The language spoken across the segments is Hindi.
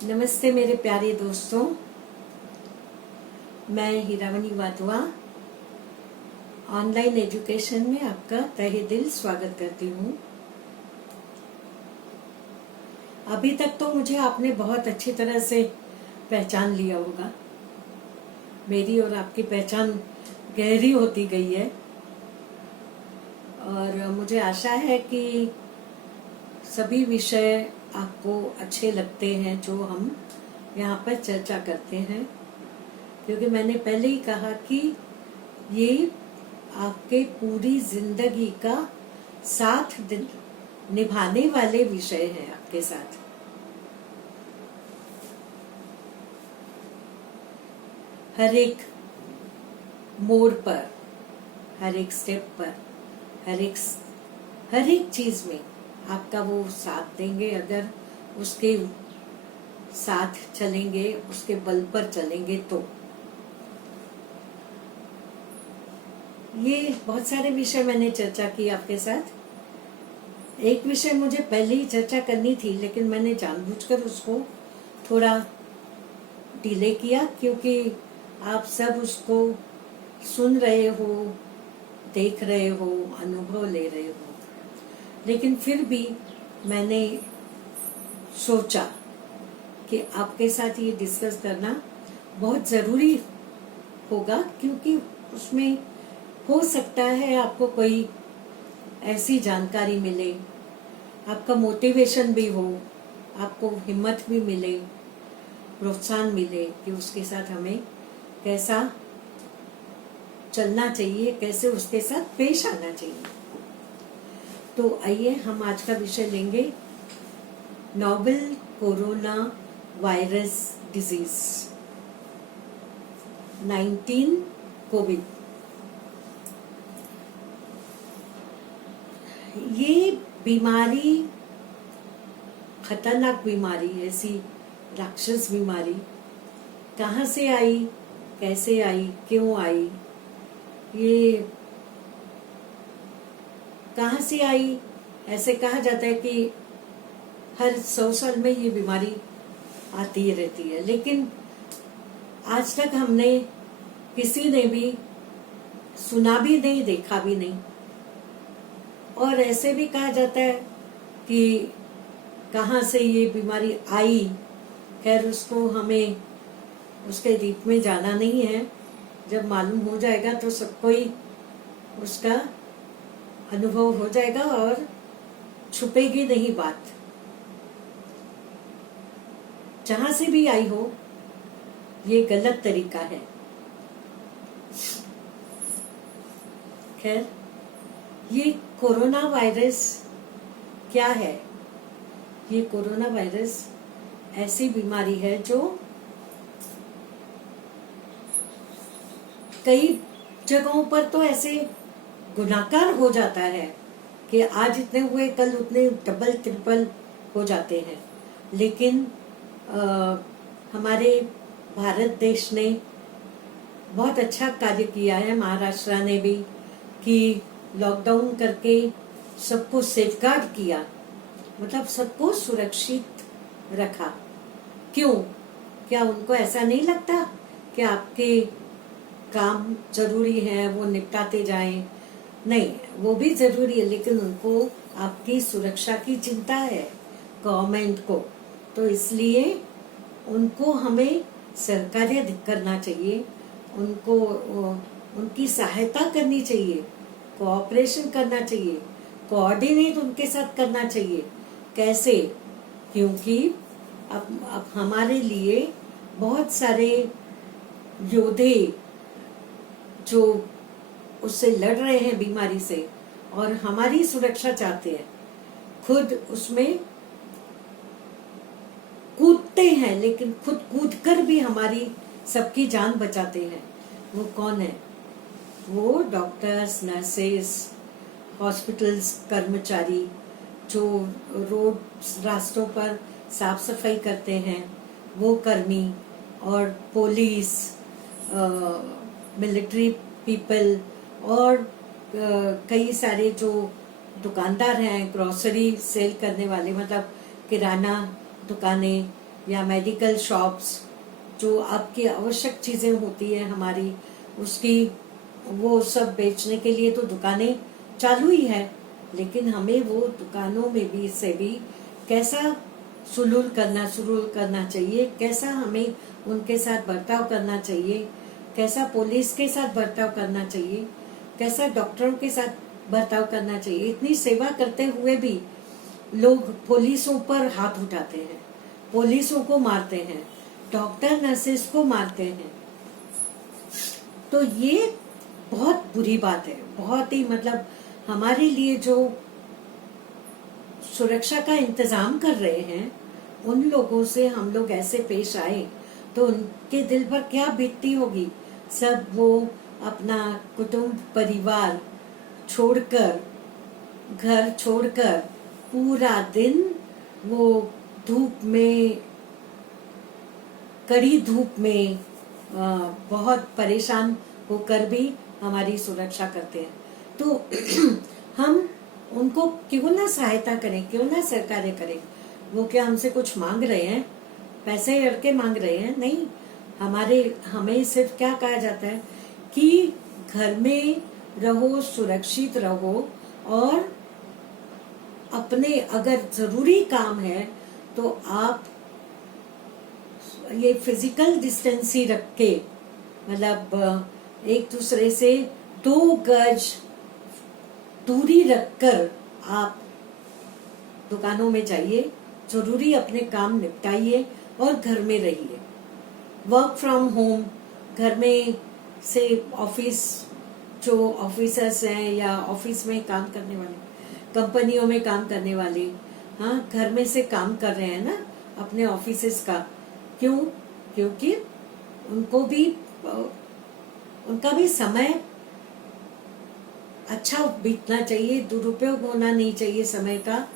नमस्ते मेरे प्यारे दोस्तों, मैं हीरावनी वाधवा ऑनलाइन एजुकेशन में आपका तहे दिल स्वागत करती हूँ। अभी तक तो मुझे आपने बहुत अच्छी तरह से पहचान लिया होगा। मेरी और आपकी पहचान गहरी होती गई है और मुझे आशा है कि सभी विषय आपको अच्छे लगते हैं जो हम यहाँ पर चर्चा करते हैं, क्योंकि मैंने पहले ही कहा कि ये आपके पूरी जिंदगी का साथ निभाने वाले विषय हैं आपके साथ। हर एक मोड़ पर, हर एक स्टेप पर, हर एक चीज में आपका वो साथ देंगे अगर उसके साथ चलेंगे, उसके बल पर चलेंगे। तो ये बहुत सारे विषय मैंने चर्चा की आपके साथ। एक विषय मुझे पहले ही चर्चा करनी थी, लेकिन मैंने जानबूझकर उसको थोड़ा डिले किया, क्योंकि आप सब उसको सुन रहे हो, देख रहे हो, अनुभव ले रहे हो। लेकिन फिर भी मैंने सोचा कि आपके साथ ये डिस्कस करना बहुत ज़रूरी होगा, क्योंकि उसमें हो सकता है आपको कोई ऐसी जानकारी मिले, आपका मोटिवेशन भी हो, आपको हिम्मत भी मिले, प्रोत्साहन मिले कि उसके साथ हमें कैसा चलना चाहिए, कैसे उसके साथ पेश आना चाहिए। तो आइए हम आज का विषय लेंगे novel corona virus disease 19 Covid. ये बीमारी खतरनाक बीमारी, ऐसी राक्षस बीमारी कहाँ से आई, कैसे आई, क्यों आई, ये कहाँ से आई। ऐसे कहा जाता है कि हर 100 साल में ये बीमारी आती ही रहती है, लेकिन आज तक हमने किसी ने भी सुना भी नहीं, देखा भी नहीं। और ऐसे भी कहा जाता है कि कहाँ से ये बीमारी आई, खैर उसको हमें उसके डीप में जाना नहीं है। जब मालूम हो जाएगा तो सबको ही उसका अनुभव हो जाएगा और छुपेगी नहीं बात। जहां से भी आई हो, ये गलत तरीका है। खैर, ये कोरोना वायरस क्या है? ये कोरोना वायरस ऐसी बीमारी है जो कई जगहों पर तो ऐसे गुनाहगार हो जाता है कि आज इतने हुए, कल उतने डबल ट्रिपल हो जाते हैं। लेकिन हमारे भारत देश ने बहुत अच्छा कार्य किया है, महाराष्ट्र ने भी, कि लॉकडाउन करके सबको सेफगार्ड किया, मतलब सबको सुरक्षित रखा। क्यों? क्या उनको ऐसा नहीं लगता कि आपके काम जरूरी है, वो निपटाते जाएं? नहीं, वो भी जरूरी है, लेकिन उनको आपकी सुरक्षा की चिंता है, गवर्नमेंट को। तो इसलिए उनको हमें सहकार्य करना चाहिए, उनको उनकी सहायता करनी चाहिए, कोऑपरेशन करना चाहिए, कोऑर्डिनेट उनके साथ करना चाहिए। कैसे? क्योंकि अब हमारे लिए बहुत सारे योद्धे जो उससे लड़ रहे हैं, बीमारी से, और हमारी सुरक्षा चाहते हैं, खुद उसमें कूदते हैं, लेकिन खुद कूदकर भी हमारी सबकी जान बचाते हैं। वो कौन है? वो डॉक्टर्स, नर्सेस, हॉस्पिटल्स कर्मचारी जो रोड रास्तों पर साफ सफाई करते हैं, वो कर्मी, और पुलिस, मिलिट्री पीपल, और कई सारे जो दुकानदार हैं, ग्रोसरी सेल करने वाले, मतलब किराना दुकानें या मेडिकल शॉप्स, जो आपकी आवश्यक चीजें होती है हमारी, उसकी वो सब बेचने के लिए तो दुकानें चालू ही है, लेकिन हमें वो दुकानों में भी से भी कैसा सुलूल करना चाहिए, कैसा हमें उनके साथ बर्ताव करना चाहिए, कैसा पुलिस के साथ बर्ताव करना चाहिए, कैसा डॉक्टरों के साथ बर्ताव करना चाहिए। इतनी सेवा करते हुए भी लोग पुलिसों पर हाथ उठाते हैं, पुलिसों को मारते हैं, डॉक्टर नर्सेस को मारते हैं। तो ये बहुत बुरी बात है, बहुत ही मतलब हमारे लिए जो सुरक्षा का इंतजाम कर रहे हैं उन लोगों से हम लोग ऐसे पेश आए तो उनके दिल पर क्या बीतती होगी। सब वो अपना कुटुंब परिवार छोड़कर, घर छोड़कर पूरा दिन वो धूप में, कड़ी धूप में बहुत परेशान होकर भी हमारी सुरक्षा करते हैं। तो हम उनको क्यों ना सहायता करें, क्यों ना सहकार्य करें। वो क्या हमसे कुछ मांग रहे हैं, पैसे अड़के मांग रहे हैं? नहीं, हमें सिर्फ क्या कहा जाता है कि घर में रहो, सुरक्षित रहो, और अपने अगर जरूरी काम है तो आप ये फिजिकल डिस्टेंस ही रख के, मतलब एक दूसरे से 2 गज दूरी रखकर आप दुकानों में जाइए, जरूरी अपने काम निपटाइए और घर में रहिए। वर्क फ्रॉम होम, घर में से ऑफिस, जो ऑफिसर्स हैं या ऑफिस में काम करने वाले, कंपनियों में काम करने वाले, हाँ, घर में से काम कर रहे हैं ना अपने ऑफिसेस का। क्यों? क्योंकि उनका भी समय अच्छा बीतना चाहिए, दुरुपयोग होना नहीं चाहिए समय का।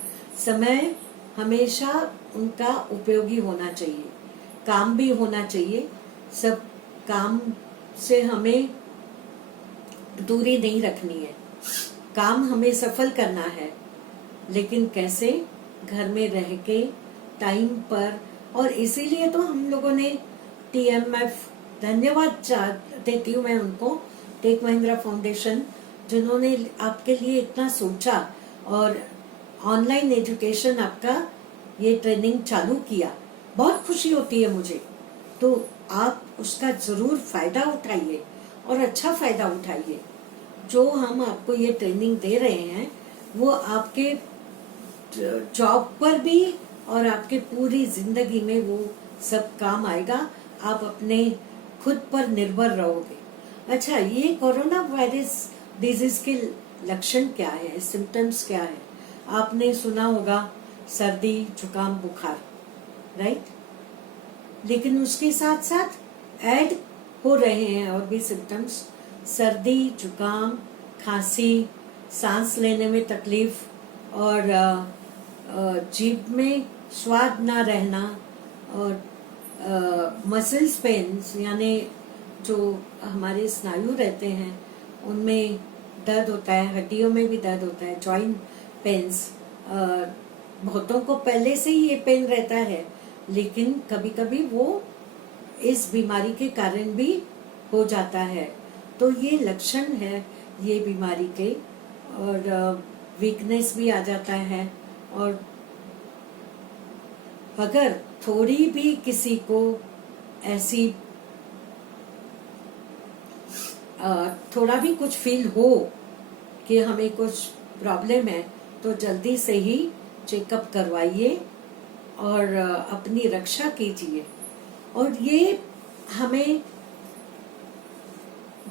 समय हमेशा उनका उपयोगी होना चाहिए, काम भी होना चाहिए। सब काम से हमें दूरी नहीं रखनी है, काम हमें सफल करना है, लेकिन कैसे? घर में रह के टाइम पर। और इसीलिए तो हम लोगों ने TMF, धन्यवाद देती हूँ मैं उनको, टेक महिंद्रा फाउंडेशन, जिन्होंने आपके लिए इतना सोचा और ऑनलाइन एजुकेशन आपका ये ट्रेनिंग चालू किया। बहुत खुशी होती है मुझे। तो आप उसका जरूर फायदा उठाइए और अच्छा फायदा उठाइए। जो हम आपको ये ट्रेनिंग दे रहे हैं वो आपके जॉब पर भी और आपके पूरी जिंदगी में वो सब काम आएगा। आप अपने खुद पर निर्भर रहोगे। अच्छा, ये कोरोना वायरस डिजीज के लक्षण क्या है, सिम्टम्स क्या है? आपने सुना होगा सर्दी, जुकाम, बुखार, राइट? लेकिन उसके साथ साथ ऐड हो रहे हैं और भी सिम्टम्स, सर्दी, जुकाम, खांसी, सांस लेने में तकलीफ और जीभ में स्वाद ना रहना और मसल्स पेन्स, यानी जो हमारे स्नायु रहते हैं उनमें दर्द होता है, हड्डियों में भी दर्द होता है, जॉइंट पेन्स। बहुतों को पहले से ही ये पेन रहता है, लेकिन कभी कभी वो इस बीमारी के कारण भी हो जाता है। तो ये लक्षण है ये बीमारी के। और वीकनेस भी आ जाता है। और अगर थोड़ी भी किसी को ऐसी थोड़ा भी कुछ फील हो कि हमें कुछ प्रॉब्लम है तो जल्दी से ही चेकअप करवाइए और अपनी रक्षा कीजिए। और ये हमें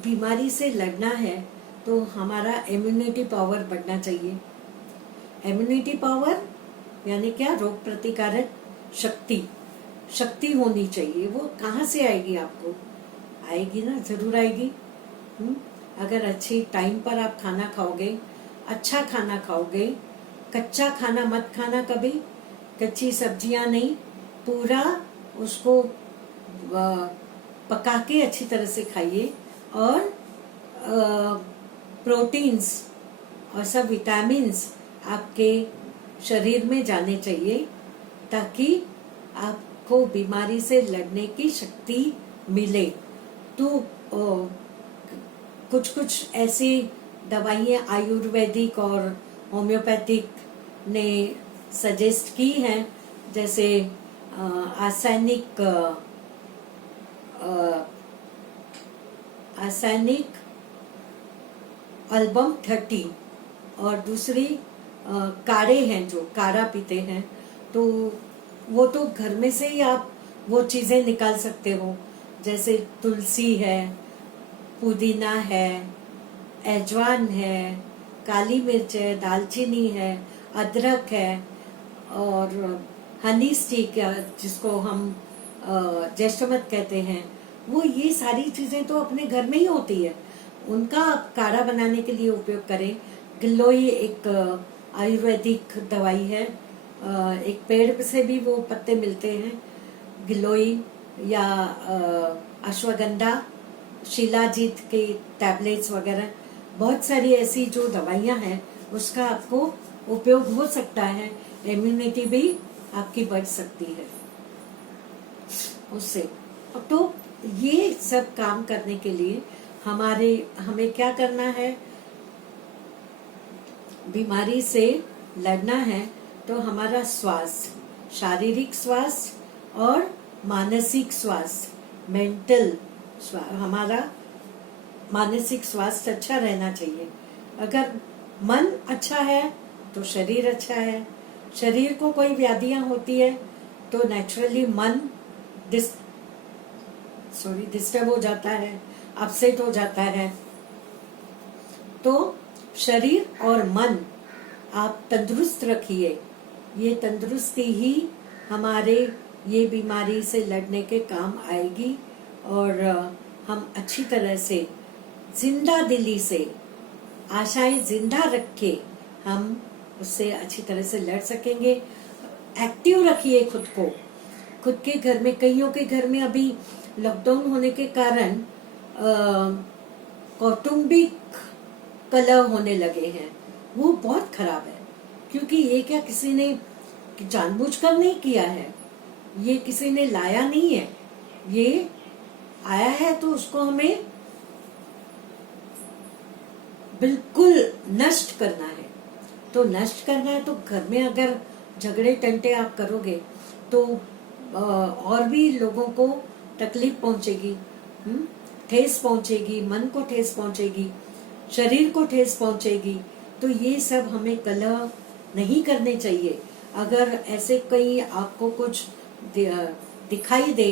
बीमारी से लड़ना है तो हमारा इम्यूनिटी पावर बढ़ना चाहिए। इम्यूनिटी पावर यानी क्या? रोग प्रतिकारक शक्ति होनी चाहिए। वो कहाँ से आएगी? आपको आएगी ना, जरूर आएगी। अगर अच्छी टाइम पर आप खाना खाओगे, अच्छा खाना खाओगे, कच्चा खाना मत खाना कभी, कच्ची सब्जियां नहीं, पूरा उसको पका के अच्छी तरह से खाइए। और प्रोटीन्स और सब विटामिन्स आपके शरीर में जाने चाहिए ताकि आप आपको बीमारी से लड़ने की शक्ति मिले। तो कुछ कुछ ऐसी दवाइयाँ आयुर्वेदिक और होम्योपैथिक ने सजेस्ट की हैं, जैसे आर्सेनिक एल्बम 30, और दूसरी काढ़े हैं जो काढ़ा पीते हैं, तो वो तो घर में से ही आप वो चीजें निकाल सकते हो, जैसे तुलसी है, पुदीना है, अजवान है, काली मिर्च है, दालचीनी है, अदरक है, और हनी स्टिक जिसको हम जैष्ठमध कहते हैं, वो ये सारी चीजें तो अपने घर में ही होती है, उनका आप काढ़ा बनाने के लिए उपयोग करें। गिलोई एक आयुर्वेदिक दवाई है, एक पेड़ से भी वो पत्ते मिलते हैं, गिलोई या अश्वगंधा, शिलाजीत के टैबलेट्स वगैरह, बहुत सारी ऐसी जो दवाइयां हैं उसका आपको उपयोग हो सकता है। इम्यूनिटी भी आपकी बढ़ सकती है उससे। तो ये सब काम करने के लिए हमें क्या करना है, बीमारी से लड़ना है तो हमारा स्वास्थ्य, शारीरिक स्वास्थ्य और मानसिक स्वास्थ्य, हमारा मानसिक स्वास्थ्य अच्छा रहना चाहिए। अगर मन अच्छा है तो शरीर अच्छा है। शरीर को कोई व्याधियां होती है तो नेचुरली मन डिस्टर्ब हो जाता है, अपसेट हो जाता है। तो शरीर और मन आप तंदुरुस्त रखिए, ये तंदुरुस्ती ही हमारे ये बीमारी से लड़ने के काम आएगी, और हम अच्छी तरह से जिंदा दिली से आशाएं जिंदा रख के हम उससे अच्छी तरह से लड़ सकेंगे। एक्टिव रखिए खुद को। खुद के घर में, कईयों के घर में अभी लॉकडाउन होने के कारण कौटुंबिक कलह होने लगे हैं, वो बहुत खराब है, क्योंकि ये क्या किसी ने जानबूझकर नहीं किया है, ये किसी ने लाया नहीं है, ये आया है तो उसको हमें बिल्कुल नष्ट करना है। तो नष्ट करना है तो घर में अगर झगड़े टंटे आप करोगे तो और भी लोगों को तकलीफ पहुंचेगी, ठेस पहुंचेगी, मन को ठेस पहुंचेगी, शरीर को ठेस पहुंचेगी। तो ये सब हमें कलह नहीं करने चाहिए। अगर ऐसे कहीं आपको कुछ दिखाई दे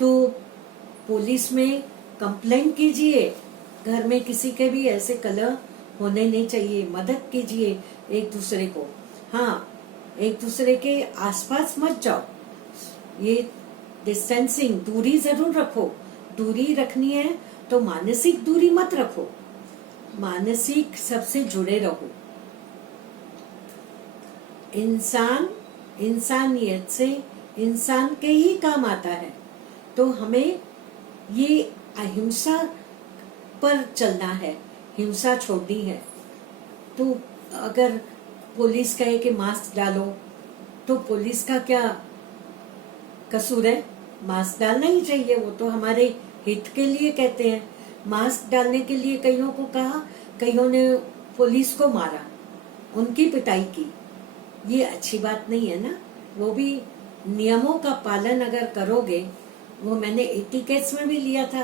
तो पुलिस में कंप्लेंट कीजिए। घर में किसी के भी ऐसे कलह होने नहीं चाहिए। मदद कीजिए एक दूसरे को। हाँ, एक दूसरे के आसपास मत जाओ। ये डिस्टेंसिंग, दूरी जरूर रखो। दूरी रखनी है तो मानसिक दूरी मत रखो, मानसिक सबसे जुड़े रहो। इंसान इंसानियत से इंसान के ही काम आता है। तो हमें ये अहिंसा पर चलना है, हिंसा छोड़नी है। तो अगर पुलिस कहे कि मास्क डालो, तो पुलिस का क्या कसूर है? मास्क डालना ही चाहिए, वो तो हमारे हित के लिए कहते हैं। मास्क डालने के लिए कईयों को कहा, कईयों ने पुलिस को मारा, उनकी पिटाई की। ये अच्छी बात नहीं है ना। वो भी नियमों का पालन अगर करोगे, वो मैंने एटिकेट्स में भी लिया था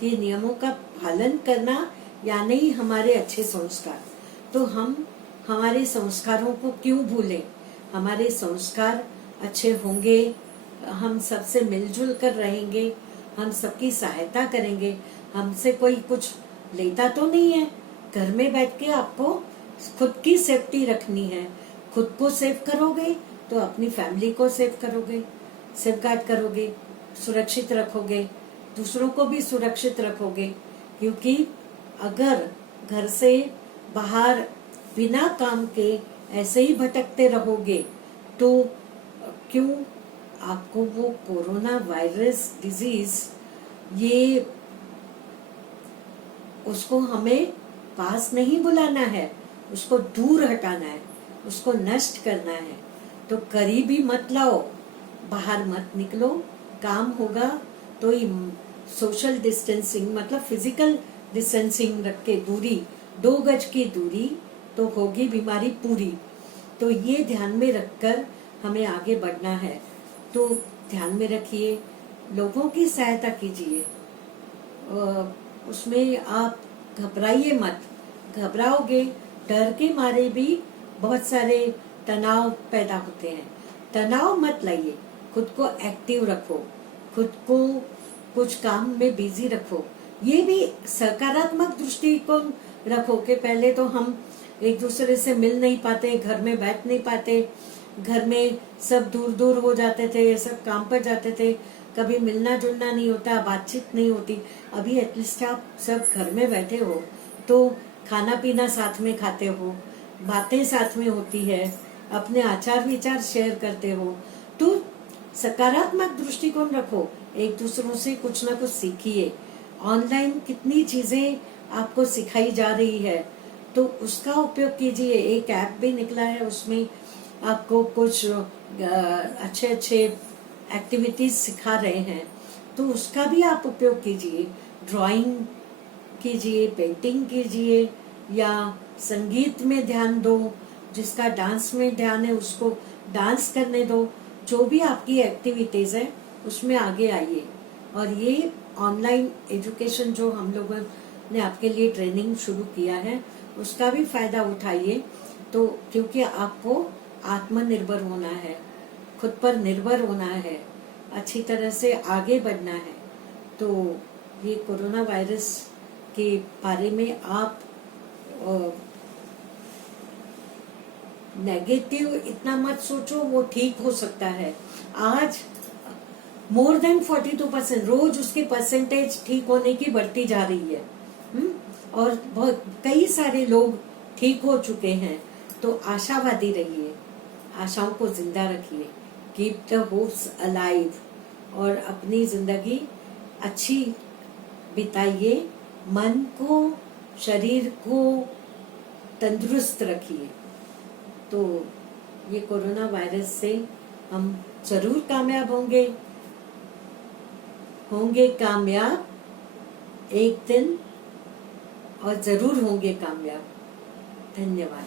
कि नियमों का पालन करना यानी ही हमारे अच्छे संस्कार। तो हम हमारे संस्कारों को क्यों भूलें? हमारे संस्कार अच्छे होंगे, हम सबसे मिलजुल कर रहेंगे, हम सबकी सहायता करेंगे। हमसे कोई कुछ लेता तो नहीं है। घर में बैठ के आपको खुद की सेफ्टी रखनी है। खुद को सेव करोगे तो अपनी फैमिली को सेव करोगे, सेफगार्ड करोगे, सुरक्षित रखोगे, दूसरों को भी सुरक्षित रखोगे। क्योंकि अगर घर से बाहर बिना काम के ऐसे ही भटकते रहोगे तो क्यों आपको वो कोरोना वायरस डिजीज, ये उसको हमें पास नहीं बुलाना है, उसको दूर हटाना है, उसको नष्ट करना है। तो करीबी मत लाओ, बाहर मत निकलो, काम होगा तो ही सोशल डिस्टेंसिंग मतलब फिजिकल डिस्टेंसिंग रख के दूरी, 2 गज की दूरी तो होगी बीमारी पूरी। तो ये ध्यान में रखकर हमें आगे बढ़ना है। तो ध्यान में रखिए, लोगों की सहायता कीजिए, उसमें आप घबराइए मत। घबराओगे, डर के मारे भी बहुत सारे तनाव पैदा होते हैं। तनाव मत लाइए, खुद को एक्टिव रखो, खुद को कुछ काम में बिजी रखो। ये भी सकारात्मक दृष्टिकोण रखो कि पहले तो हम एक दूसरे से मिल नहीं पाते, घर में बैठ नहीं पाते, घर में सब दूर दूर हो जाते थे, सब काम पर जाते थे, कभी मिलना जुलना नहीं होता, बातचीत नहीं होती। अभी एटलीस्ट आप सब घर में बैठे हो तो खाना पीना साथ में खाते हो, बातें साथ में होती है, अपने आचार विचार शेयर करते हो। तो सकारात्मक दृष्टिकोण रखो, एक दूसरों से कुछ ना कुछ सीखिए। ऑनलाइन कितनी चीजें आपको सिखाई जा रही है, तो उसका उपयोग कीजिए। एक ऐप भी निकला है, उसमें आपको कुछ अच्छे अच्छे एक्टिविटीज सिखा रहे हैं, तो उसका भी आप उपयोग कीजिए। ड्राइंग कीजिए, पेंटिंग कीजिए, या संगीत में ध्यान दो, जिसका डांस में ध्यान है उसको डांस करने दो। जो भी आपकी एक्टिविटीज है उसमें आगे आइए। और ये ऑनलाइन एजुकेशन जो हम लोगों ने आपके लिए ट्रेनिंग शुरू किया है, उसका भी फायदा उठाइए। तो क्योंकि आपको आत्मनिर्भर होना है, खुद पर निर्भर होना है, अच्छी तरह से आगे बढ़ना है। तो ये कोरोना वायरस के बारे में आप नेगेटिव इतना मत सोचो, वो ठीक हो सकता है। आज मोर देन 42% रोज उसकी परसेंटेज ठीक होने की बढ़ती जा रही है। और बहुत कई सारे लोग ठीक हो चुके हैं। तो आशावादी रहिए, आशाओं को जिंदा रखिए, कीप द होप्स अलाइव, और अपनी जिंदगी अच्छी बिताइए। मन को, शरीर को तंदुरुस्त रखिए। तो ये कोरोना वायरस से हम जरूर कामयाब होंगे कामयाब एक दिन, और जरूर होंगे कामयाब। धन्यवाद।